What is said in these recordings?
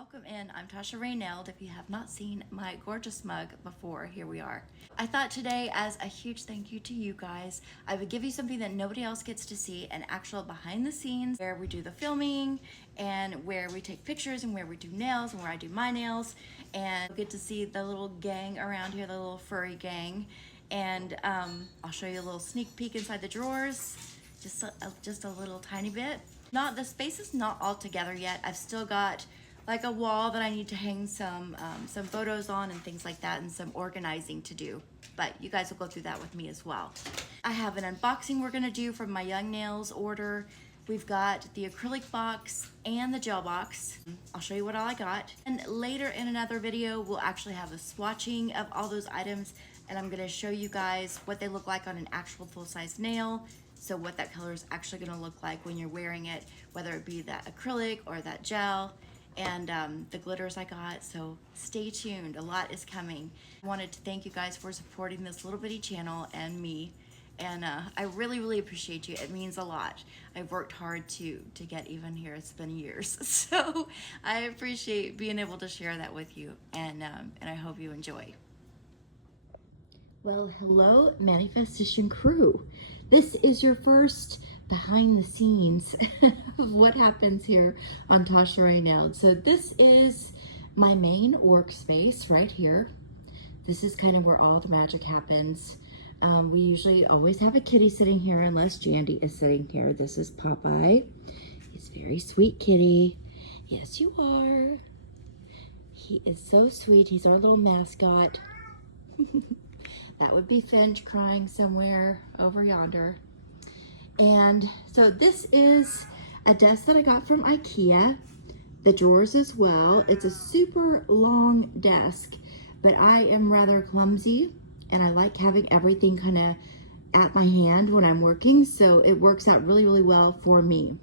welcome in. I'm Tosharaenailed. If you have not seen my gorgeous mug before, here we are. I thought today, as a huge thank you to you guys, I would give you something that nobody else gets to see, an actual behind the scenes where we do the filming and where we take pictures and where we do nails and where I do my nails, and you'll get to see the little gang around here, the little furry gang. And I'll show you a little sneak peek inside the drawers, just a little tiny bit. The space is not all together yet. I've still got like a wall that I need to hang some photos on and things like that, and some organizing to do. But you guys will go through that with me as well. I have an unboxing we're gonna do from my Young Nails order. We've got the acrylic box and the gel box. I'll show you what all I got. And later in another video, we'll actually have a swatching of all those items, and I'm gonna show you guys what they look like on an actual full-size nail. So what that color is actually gonna look like when you're wearing it, whether it be that acrylic or that gel, and the glitters I got. So stay tuned, a lot is coming. I wanted to thank you guys for supporting this little bitty channel and me. And I really appreciate you. It means a lot. I've worked hard to get even here. It's been years. So I appreciate being able to share that with you, and I hope you enjoy. Well, hello, Mani-Festician crew. This is your first behind the scenes of what happens here on Tosharaenailed. So this is my main workspace right here. This is kind of where all the magic happens. We usually always have a kitty sitting here unless Jandy is sitting here. This is Popeye. He's a very sweet kitty. Yes, you are. He is so sweet. He's our little mascot. That would be Finch crying somewhere over yonder. And so this is a desk that I got from IKEA. The drawers as well. It's a super long desk, but I am rather clumsy and I like having everything kind of at my hand when I'm working, so it works out really well for me.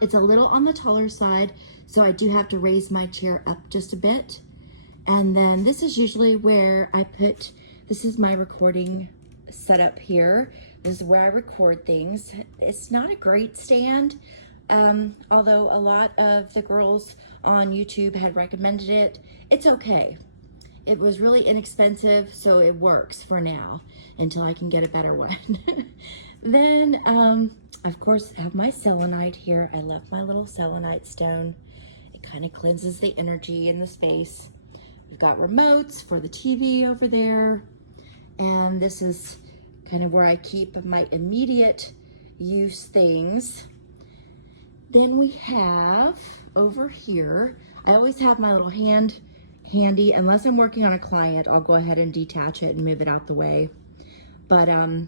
It's a little on the taller side, so I do have to raise my chair up just a bit. And then this is usually where I put, this is my recording setup here. This is where I record things. It's not a great stand, although a lot of the girls on YouTube had recommended it. It's okay. It was really inexpensive, so it works for now until I can get a better one. Then, of course, I have my selenite here. I love my little selenite stone. It kind of cleanses the energy in the space. We've got remotes for the TV over there. And this is kind of where I keep my immediate use things. Then we have over here, I always have my little hand handy. Unless I'm working on a client, I'll go ahead and detach it and move it out the way. But I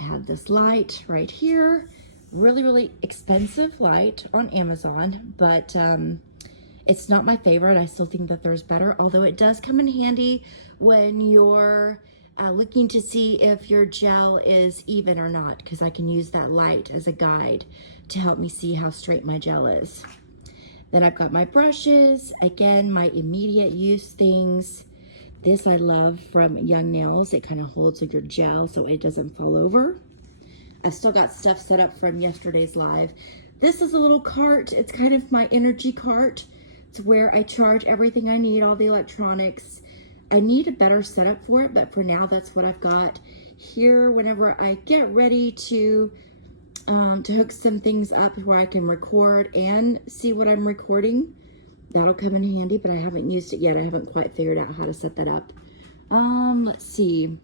have this light right here. Really expensive light on Amazon, but it's not my favorite. I still think that there's better, although it does come in handy when you're looking to see if your gel is even or not, because I can use that light as a guide to help me see how straight my gel is. Then I've got my brushes, again, my immediate use things. This I love from Young Nails. It kind of holds your gel so it doesn't fall over. I've still got stuff set up from yesterday's live. This is a little cart. It's kind of my energy cart. It's where I charge everything I need, all the electronics. I need a better setup for it, but for now, that's what I've got here. Whenever I get ready to hook some things up where I can record and see what I'm recording, that'll come in handy, but I haven't used it yet. I haven't quite figured out how to set that up. Let's see.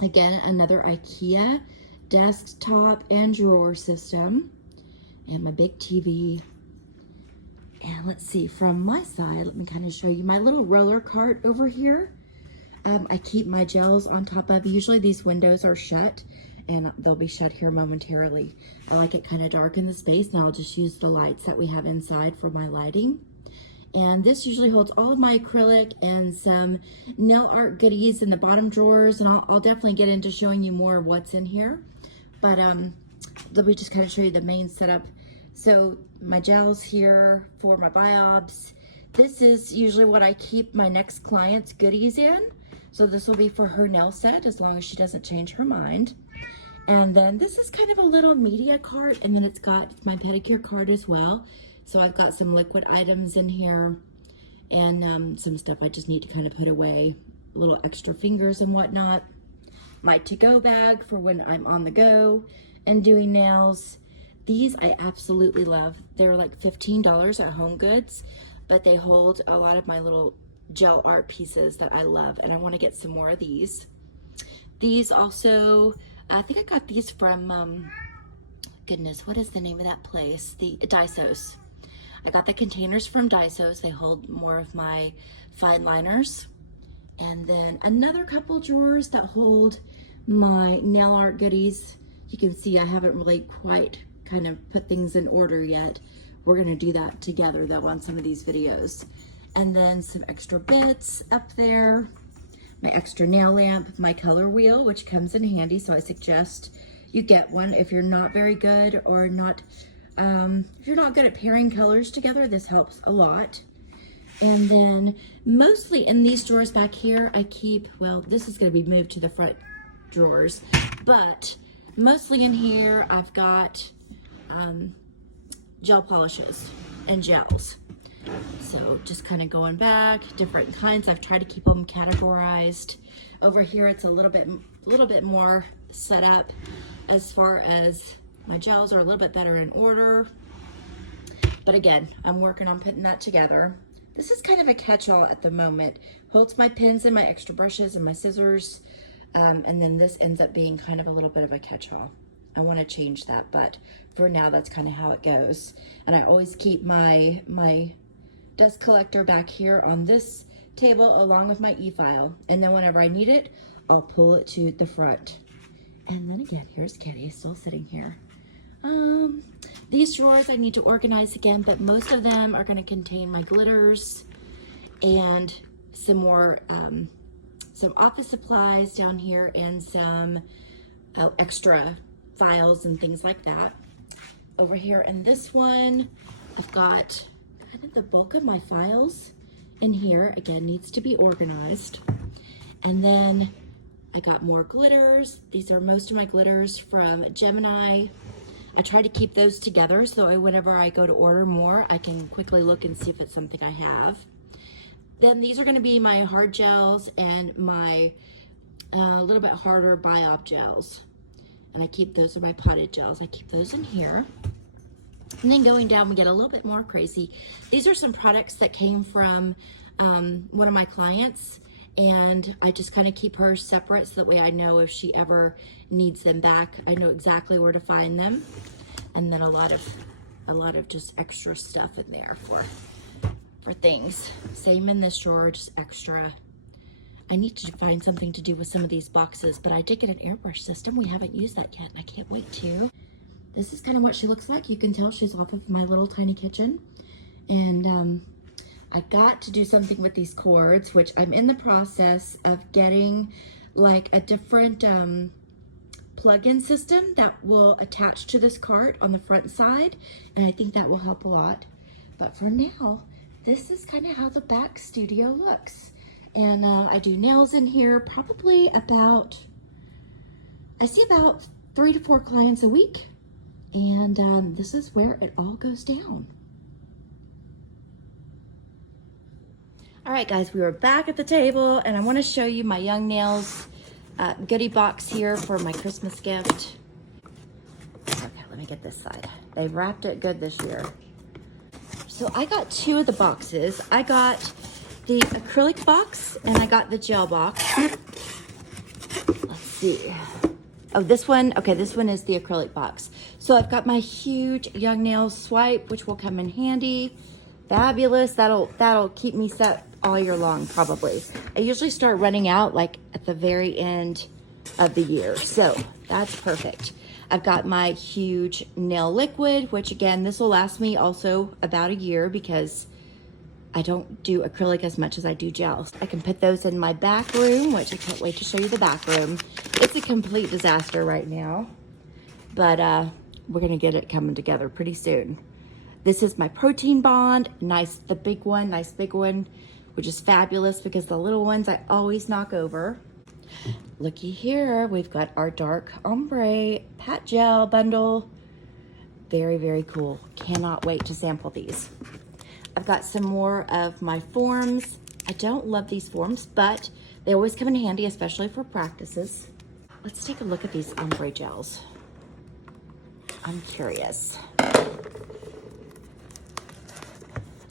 Again, another IKEA desktop and drawer system, and my big TV. And let's see, from my side, let me kind of show you my little roller cart over here. I keep my gels on top of. Usually these windows are shut, and they'll be shut here momentarily. I like it kind of dark in the space, and I'll just use the lights that we have inside for my lighting. And this usually holds all of my acrylic and some nail art goodies in the bottom drawers, and I'll definitely get into showing you more of what's in here. But let me just kind of show you the main setup. So my gels here for my biobs. This is usually what I keep my next client's goodies in. So this will be for her nail set as long as she doesn't change her mind. And then this is kind of a little media cart, and then it's got my pedicure cart as well. So I've got some liquid items in here and some stuff I just need to kind of put away, little extra fingers and whatnot. My to-go bag for when I'm on the go and doing nails. These I absolutely love. They're like $15 at Home Goods, but they hold a lot of my little gel art pieces that I love, and I want to get some more of these. These also, I think I got these from, goodness, what is the name of that place? The Daisos. I got the containers from Daisos. They hold more of my fine liners. And then another couple drawers that hold my nail art goodies. You can see I haven't really quite kind of put things in order yet. We're gonna do that together though on some of these videos. And then some extra bits up there. My extra nail lamp, my color wheel, which comes in handy, so I suggest you get one if you're not very good or not, if you're not good at pairing colors together, this helps a lot. And then mostly in these drawers back here, I keep, well, this is gonna be moved to the front drawers, but mostly in here, I've got gel polishes and gels. So just kind of going back, different kinds. I've tried to keep them categorized. Over here, it's a little bit more set up as far as my gels are a little bit better in order. But again, I'm working on putting that together. This is kind of a catch-all at the moment. Holds my pens and my extra brushes and my scissors. And then this ends up being kind of a little bit of a catch-all. I want to change that, but for now, that's kind of how it goes. And I always keep my dust collector back here on this table along with my e-file. And then whenever I need it, I'll pull it to the front. And then again, here's Kitty still sitting here. These drawers I need to organize again, but most of them are going to contain my glitters and some more, some office supplies down here and some extra files and things like that. Over here in this one, I've got kind of the bulk of my files in here. Again, needs to be organized. And then I got more glitters. These are most of my glitters from Gemini. I try to keep those together so whenever I go to order more, I can quickly look and see if it's something I have. Then these are going to be my hard gels and my little bit harder Biob gels. And I keep those are my potted gels. I keep those in here. And then going down, we get a little bit more crazy. These are some products that came from one of my clients, and I just kind of keep hers separate so that way I know if she ever needs them back, I know exactly where to find them. And then a lot of just extra stuff in there for things. Same in this drawer, just extra. I need to find something to do with some of these boxes, but I did get an airbrush system. We haven't used that yet, and I can't wait to. This is kind of what she looks like. You can tell she's off of my little tiny kitchen. And I got to do something with these cords, which I'm in the process of getting like a different plug-in system that will attach to this cart on the front side. And I think that will help a lot. But for now, this is kind of how the back studio looks. And I do nails in here probably about, I see about 3 to 4 clients a week. And this is where it all goes down. All right, guys, we are back at the table, and I want to show you my Young Nails goodie box here for my Christmas gift. Okay, let me get this side. They've wrapped it good this year. So I got 2 of the boxes. I got the acrylic box, and I got the gel box. Let's see. Oh, this one, okay, this one is the acrylic box. So I've got my huge Young Nails swipe, which will come in handy. Fabulous. That'll keep me set all year long, probably. I usually start running out like at the very end of the year, so that's perfect. I've got my huge nail liquid, which again, this will last me also about a year because I don't do acrylic as much as I do gels. I can put those in my back room, which I can't wait to show you the back room. It's a complete disaster right now, but we're gonna get it coming together pretty soon. This is my protein bond, nice, the big one, nice big one, which is fabulous because the little ones I always knock over. Looky here, we've got our dark ombre pat gel bundle. Very, very cool. Cannot wait to sample these. I've got some more of my forms. I don't love these forms, but they always come in handy, especially for practices. Let's take a look at these ombre gels. I'm curious.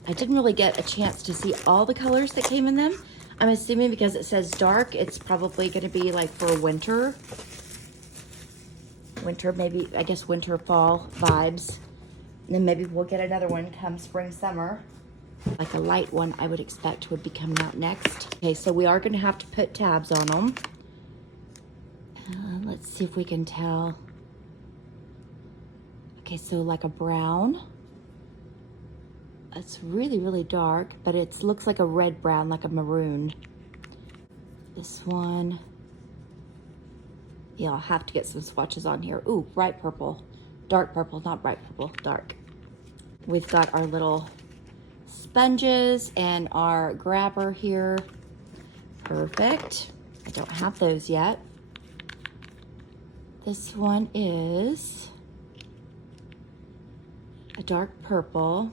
I didn't really get a chance to see all the colors that came in them. I'm assuming because it says dark, it's probably gonna be like for winter. Winter, maybe, I guess winter, fall vibes. And then maybe we'll get another one come spring, summer. Like a light one I would expect would be coming out next. Okay, so we are gonna have to put tabs on them. Let's see if we can tell. Okay, so like a brown. It's really, really dark, but it looks like a red brown, like a maroon. This one. Yeah, I'll have to get some swatches on here. Ooh, bright purple. Dark purple, not bright purple, dark. We've got our little sponges and our grabber here. Perfect. I don't have those yet. This one is a dark purple.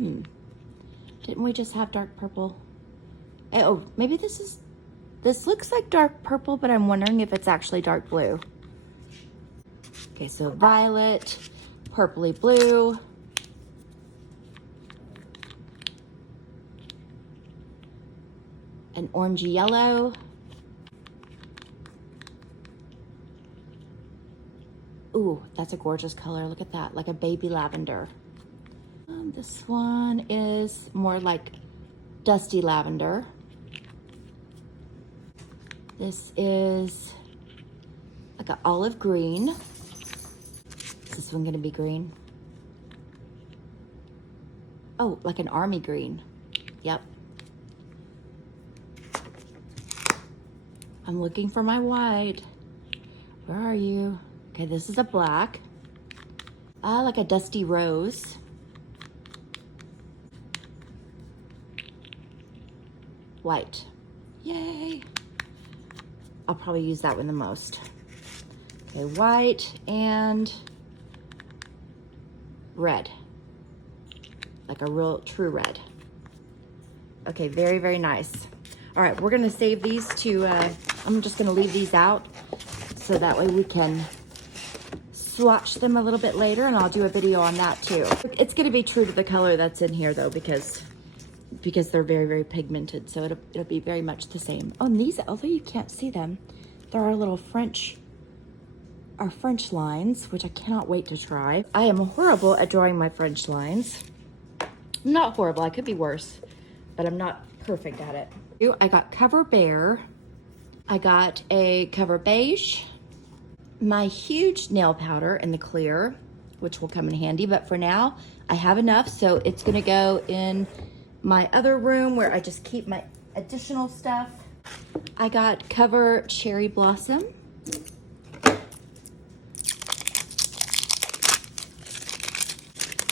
Didn't we just have dark purple? Oh, maybe this looks like dark purple, but I'm wondering if it's actually dark blue. Okay, so violet, purpley blue. An orangey yellow. Ooh, that's a gorgeous color. Look at that, like a baby lavender. This one is more like dusty lavender. This is like an olive green. Is this one gonna be green? Oh, like an army green. Yep. I'm looking for my white. Where are you? Okay, this is a black. Like a dusty rose. White. Yay. I'll probably use that one the most. Okay, white and red. Like a real true red. Okay, very, very nice. All right, we're gonna save these to, I'm just gonna leave these out so that way we can swatch them a little bit later, and I'll do a video on that too. It's gonna be true to the color that's in here though, because they're very, very pigmented, so it'll be very much the same. Oh, and these, although you can't see them, they're our little French lines, which I cannot wait to try. I am horrible at drawing my French lines. I'm not horrible, I could be worse, but I'm not perfect at it. I got Cover Bare, I got a Cover Beige, my huge nail powder in the clear, which will come in handy, but for now, I have enough, so it's gonna go in my other room where I just keep my additional stuff. I got Cover Cherry Blossom.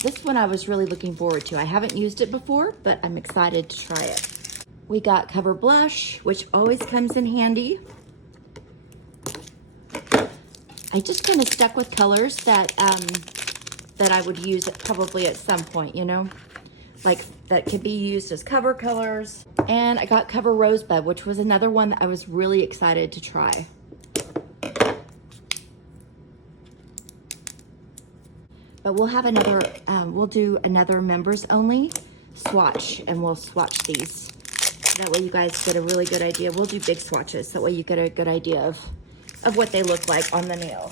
This one I was really looking forward to. I haven't used it before, but I'm excited to try it. We got Cover Blush, which always comes in handy. I just kind of stuck with colors that I would use probably at some point, you know? Like that could be used as cover colors. And I got Cover Rosebud, which was another one that I was really excited to try. But we'll have another, we'll do another members only swatch, and we'll swatch these. That way you guys get a really good idea. We'll do big swatches, that way you get a good idea of what they look like on the nail.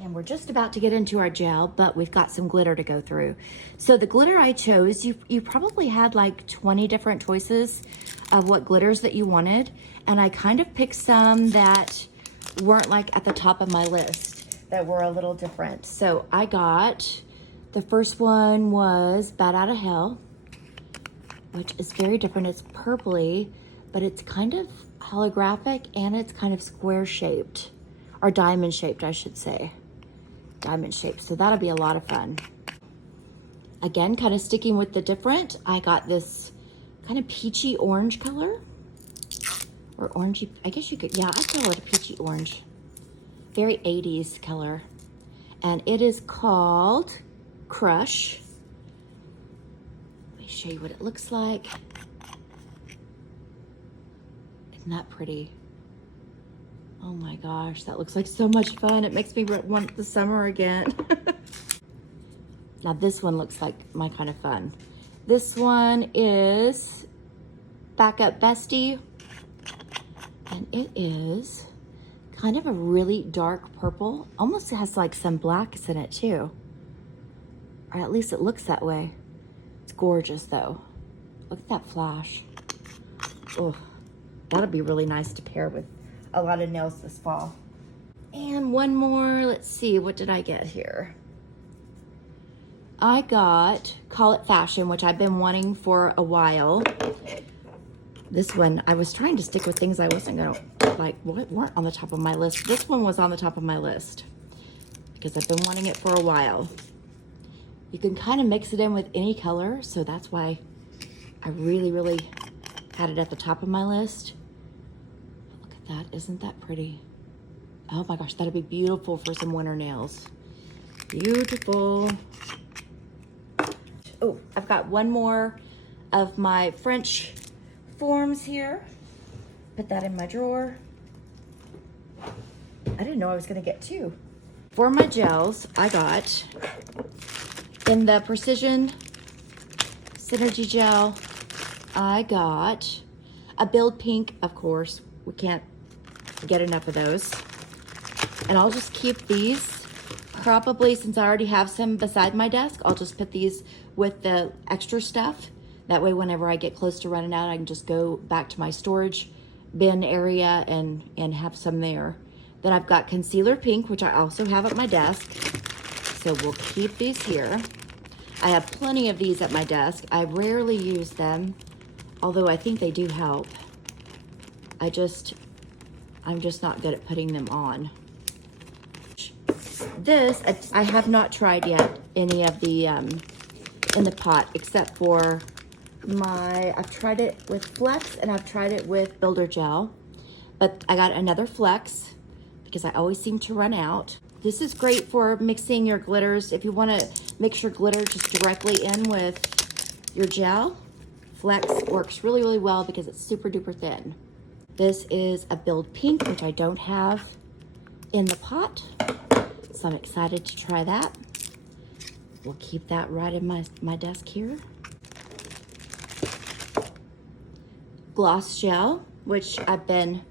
And we're just about to get into our gel, but we've got some glitter to go through. So the glitter I chose, you probably had like 20 different choices of what glitters that you wanted. And I kind of picked some that weren't like at the top of my list, that were a little different. So I got, the first one was Bat Out of Hell, which is very different. It's purpley, but it's kind of holographic and it's kind of square shaped, or diamond shaped, I should say. Diamond shaped, so that'll be a lot of fun. Again, kind of sticking with the different, I got this kind of peachy orange color, or orangey, I guess you could, yeah, I'd call it a peachy orange. Very 80s color. And it is called Crush. Let me show you what it looks like. Isn't that pretty? Oh my gosh, that looks like so much fun. It makes me want the summer again. Now this one looks like my kind of fun. This one is Backup Bestie, and it is kind of a really dark purple. Almost has like some blacks in it too. Or at least it looks that way. It's gorgeous though. Look at that flash. Oh, that'll be really nice to pair with a lot of nails this fall. And one more, let's see, what did I get here? I got Call It Fashion, which I've been wanting for a while. This one, I was trying to stick with things I wasn't gonna, like, what weren't on the top of my list. This one was on the top of my list because I've been wanting it for a while. You can kind of mix it in with any color, so that's why I really had it at the top of my list. Look at that, isn't that pretty? Oh my gosh, that'd be beautiful for some winter nails. Beautiful. Oh, I've got one more of my French forms here. Put that in my drawer. I didn't know I was gonna get two. For my gels, I got in the Precision Synergy Gel, I got a Build Pink, of course. We can't get enough of those. And I'll just keep these, probably since I already have some beside my desk, I'll just put these with the extra stuff. That way, whenever I get close to running out, I can just go back to my storage bin area and have some there. Then I've got Concealer Pink, which I also have at my desk. So we'll keep these here. I have plenty of these at my desk. I rarely use them, although I think they do help. I'm just not good at putting them on. This, I have not tried yet any of the in the pot, except for I've tried it with Flex and I've tried it with Builder Gel, but I got another Flex because I always seem to run out. This is great for mixing your glitters. If you want to mix your glitter just directly in with your gel, Flex works really well because it's super duper thin. This is a Build Pink, which I don't have in the pot, so I'm excited to try that. We'll keep that right in my desk here. Gloss Gel, which I've been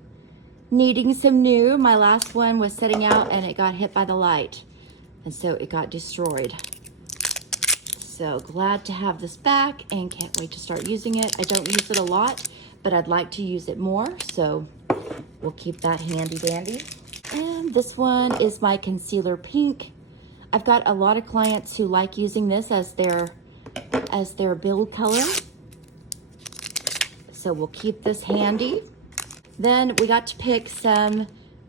needing some new. My last one was sitting out and it got hit by the light, and so it got destroyed. So glad to have this back and can't wait to start using it. I don't use it a lot, but I'd like to use it more, so we'll keep that handy dandy. And this one is my Concealer Pink. I've got a lot of clients who like using this as their build color, so we'll keep this handy. Then we got to pick some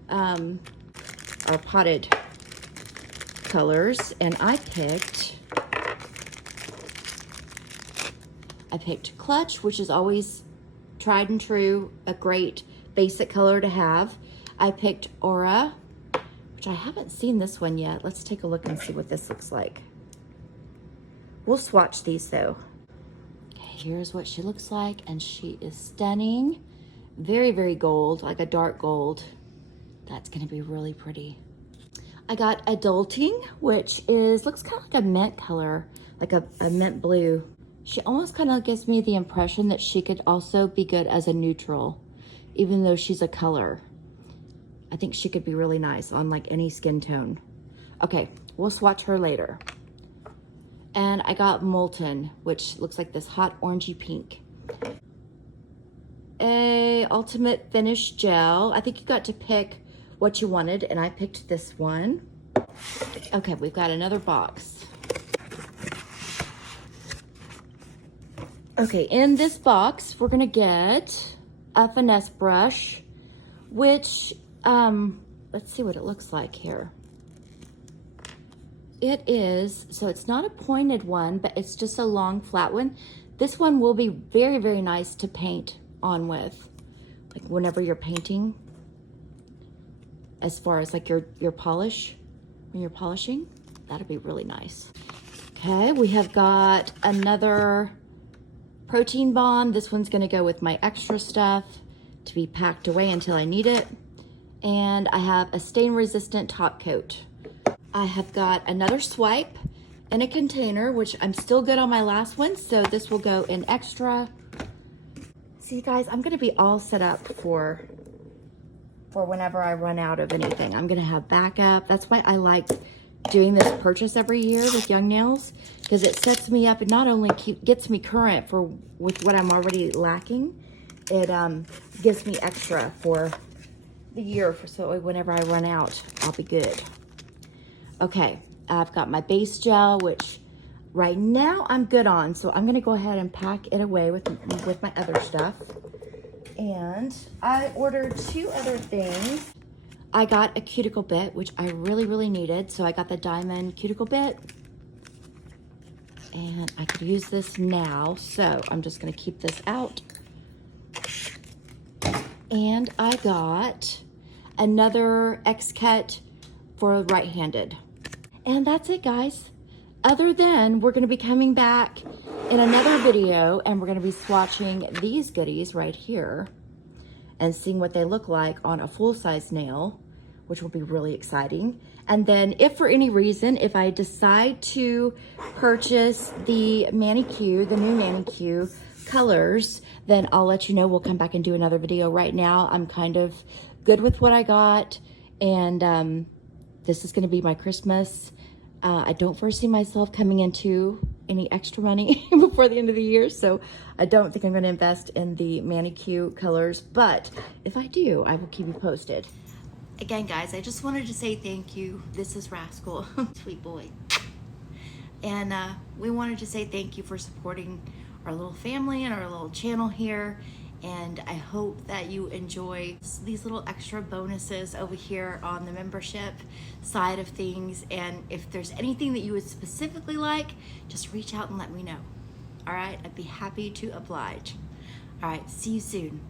our potted colors, and I picked Clutch, which is always tried and true, a great basic color to have. I picked Aura, which I haven't seen this one yet. Let's take a look and see what this looks like. We'll swatch these though. Okay, here's what she looks like, and she is stunning. Very gold, like a dark gold. That's gonna be really pretty. I got Adulting, which looks kind of like a mint color, like a mint blue. She almost kind of gives me the impression that she could also be good as a neutral, even though she's a color. I think she could be really nice on like any skin tone. Okay, we'll swatch her later. And I got Molten, which looks like this hot orangey pink. A Ultimate Finish Gel. I think you got to pick what you wanted, and I picked this one. Okay, we've got another box. Okay, in this box, we're gonna get a finesse brush, which, let's see what it looks like here. It is, so it's not a pointed one, but it's just a long flat one. This one will be very nice to paint on with, like whenever you're painting, as far as like your polish, when you're polishing, that'll be really nice. Okay, we have got another protein bond. This one's gonna go with my extra stuff to be packed away until I need it. And I have a stain resistant top coat. I have got another swipe in a container, which I'm still good on my last one, so this will go in extra. See guys, I'm gonna be all set up for whenever I run out of anything. I'm gonna have backup. That's why I like doing this purchase every year with Young Nails, because it sets me up. It not only gets me current with what I'm already lacking, it gives me extra for the year, so whenever I run out, I'll be good. Okay, I've got my base gel, which right now I'm good on, so I'm gonna go ahead and pack it away with my other stuff. And I ordered 2 other things. I got a cuticle bit, which I really needed. So I got the diamond cuticle bit. And I could use this now. So I'm just gonna keep this out. And I got another X-Cut for right-handed. And that's it, guys. Other than we're gonna be coming back in another video and we're gonna be swatching these goodies right here and seeing what they look like on a full-size nail, which will be really exciting. And then if for any reason, if I decide to purchase the Mani-Q, the new Mani-Q colors, then I'll let you know. We'll come back and do another video. Right now, I'm kind of good with what I got, and this is gonna be my Christmas. I don't foresee myself coming into any extra money before the end of the year, so I don't think I'm going to invest in the Mani-Q colors, but if I do, I will keep you posted. Again, guys, I just wanted to say thank you. This is Rascal, sweet boy. And we wanted to say thank you for supporting our little family and our little channel here. And I hope that you enjoy these little extra bonuses over here on the membership side of things. And if there's anything that you would specifically like, just reach out and let me know. All right, I'd be happy to oblige. All right, see you soon.